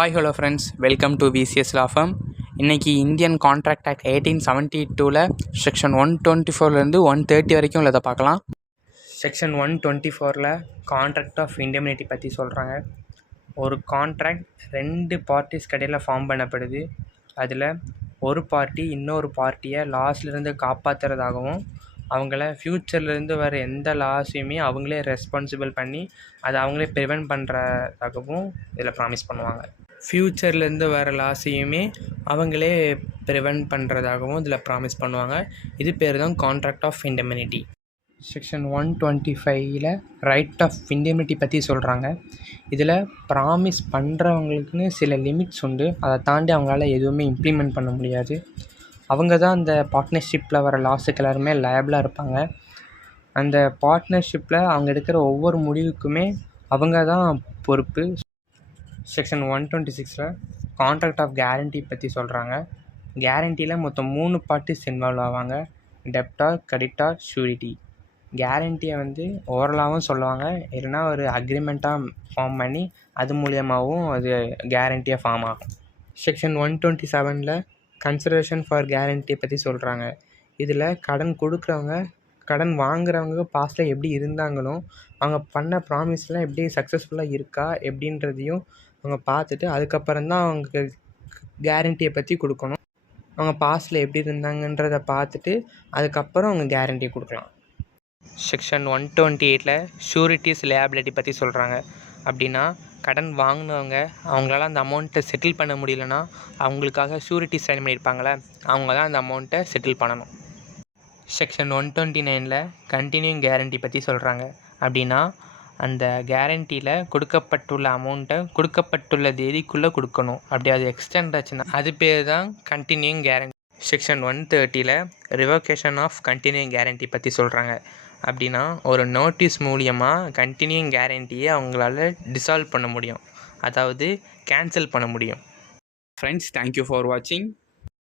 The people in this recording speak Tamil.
Hi hello friends, welcome to VCS law form. இன்றைக்கி இந்தியன் கான்ட்ராக்ட் ஆக்ட் 1872 செக்ஷன் 124 130 வரைக்கும் உள்ளதை பார்க்கலாம். செக்ஷன் 124 கான்ட்ராக்ட் ஆஃப் இண்டெமினிட்டி பற்றி சொல்கிறாங்க. ஒரு கான்ட்ராக்ட் ரெண்டு பார்ட்டிஸ் கடையில் ஃபார்ம் பண்ணப்படுது. அதில் ஒரு பார்ட்டி இன்னொரு பார்ட்டியை லாஸ்லேருந்து காப்பாற்றுறதாகவும் அவங்கள ஃப்யூச்சர்லேருந்து வர எந்த லாஸையுமே அவங்களே ரெஸ்பான்சிபிள் பண்ணி அதை அவங்களே ப்ரிவென்ட் பண்ணுறதாகவும் இதில் ப்ராமிஸ் பண்ணுவாங்க. ஃப்யூச்சர்லேருந்து வர லாஸையுமே அவங்களே ப்ரிவென்ட் பண்ணுறதாகவும் இதில் ப்ராமிஸ் பண்ணுவாங்க. இது பேர் தான் contract of indemnity. Section 125 right of indemnity பற்றி சொல்கிறாங்க. இதில் ப்ராமிஸ் பண்ணுறவங்களுக்குன்னு சில லிமிட்ஸ் உண்டு. அதை தாண்டி அவங்களால எதுவுமே இம்ப்ளிமெண்ட் பண்ண முடியாது. அவங்க தான் அந்த பார்ட்னர்ஷிப்பில் வர லாஸுக்கு எல்லாருமே லயபிளாக இருப்பாங்க. அந்த பார்ட்னர்ஷிப்பில் அவங்க எடுக்கிற ஒவ்வொரு முடிவுக்குமே அவங்க தான் பொறுப்பு. செக்ஷன் 126 கான்ட்ராக்ட் ஆஃப் கேரண்டி பற்றி சொல்கிறாங்க. கேரண்டியில் மொத்தம் 3 பார்ட்டிஸ் இன்வால்வ் ஆவாங்க: டெப்டார், கிரெடிட்டார், ஷூரிட்டி. கேரண்டியை ஓரலாகவும் சொல்லுவாங்க, இல்லைனா ஒரு அக்ரிமெண்ட்டாக ஃபார்ம் பண்ணி அது மூலியமாகவும் அது கேரண்டியாக ஃபார்ம் ஆகும். செக்ஷன் 127 கன்சிடரேஷன் ஃபார் கேரண்டியை பற்றி சொல்கிறாங்க. இதில் கடன் கொடுக்குறவங்க கடன் வாங்குறவங்க பாஸ்ட்டில் எப்படி இருந்தாங்களோ அவங்க பண்ண ப்ராமிஸ்லாம் எப்படி சக்ஸஸ்ஃபுல்லாக இருக்கா எப்படின்றதையும் அவங்க பார்த்துட்டு அதுக்கப்புறம் தான் அவங்க கேரண்டியை பற்றி கொடுக்கணும். அவங்க பாஸ்ட்டில் எப்படி இருந்தாங்கன்றதை பார்த்துட்டு அதுக்கப்புறம் அவங்க கேரண்டியை கொடுக்கலாம். செக்ஷன் 128 ஷூரிட்டிஸ் லியாபிலிட்டி பற்றி சொல்கிறாங்க. அப்படின்னா கடன் வாங்கினவங்க அவங்களால அந்த அமௌண்ட்டை செட்டில் பண்ண முடியலன்னா அவங்களுக்காக ஷூரிட்டி சைன் பண்ணியிருப்பாங்களே அவங்க தான் அந்த அமௌண்ட்டை செட்டில் பண்ணணும். செக்ஷன் 129 கண்டினியூங் கேரண்டி பற்றி சொல்கிறாங்க. அப்படின்னா அந்த கேரண்டியில் கொடுக்கப்பட்டுள்ள அமௌண்ட்டை கொடுக்கப்பட்டுள்ள தேதிக்குள்ளே கொடுக்கணும். அப்படி அது எக்ஸ்டெண்ட் ஆச்சுன்னா அது பேர் தான் continuing guarantee. Section 130 revocation of continuing guarantee பற்றி சொல்கிறாங்க. அப்படின்னா ஒரு நோட்டீஸ் மூலியமாக கண்டினியூங் கேரண்டியை அவங்களால டிசால்வ் பண்ண முடியும், அதாவது கேன்சல் பண்ண முடியும். ஃப்ரெண்ட்ஸ், தேங்க்யூ ஃபார் வாட்சிங்.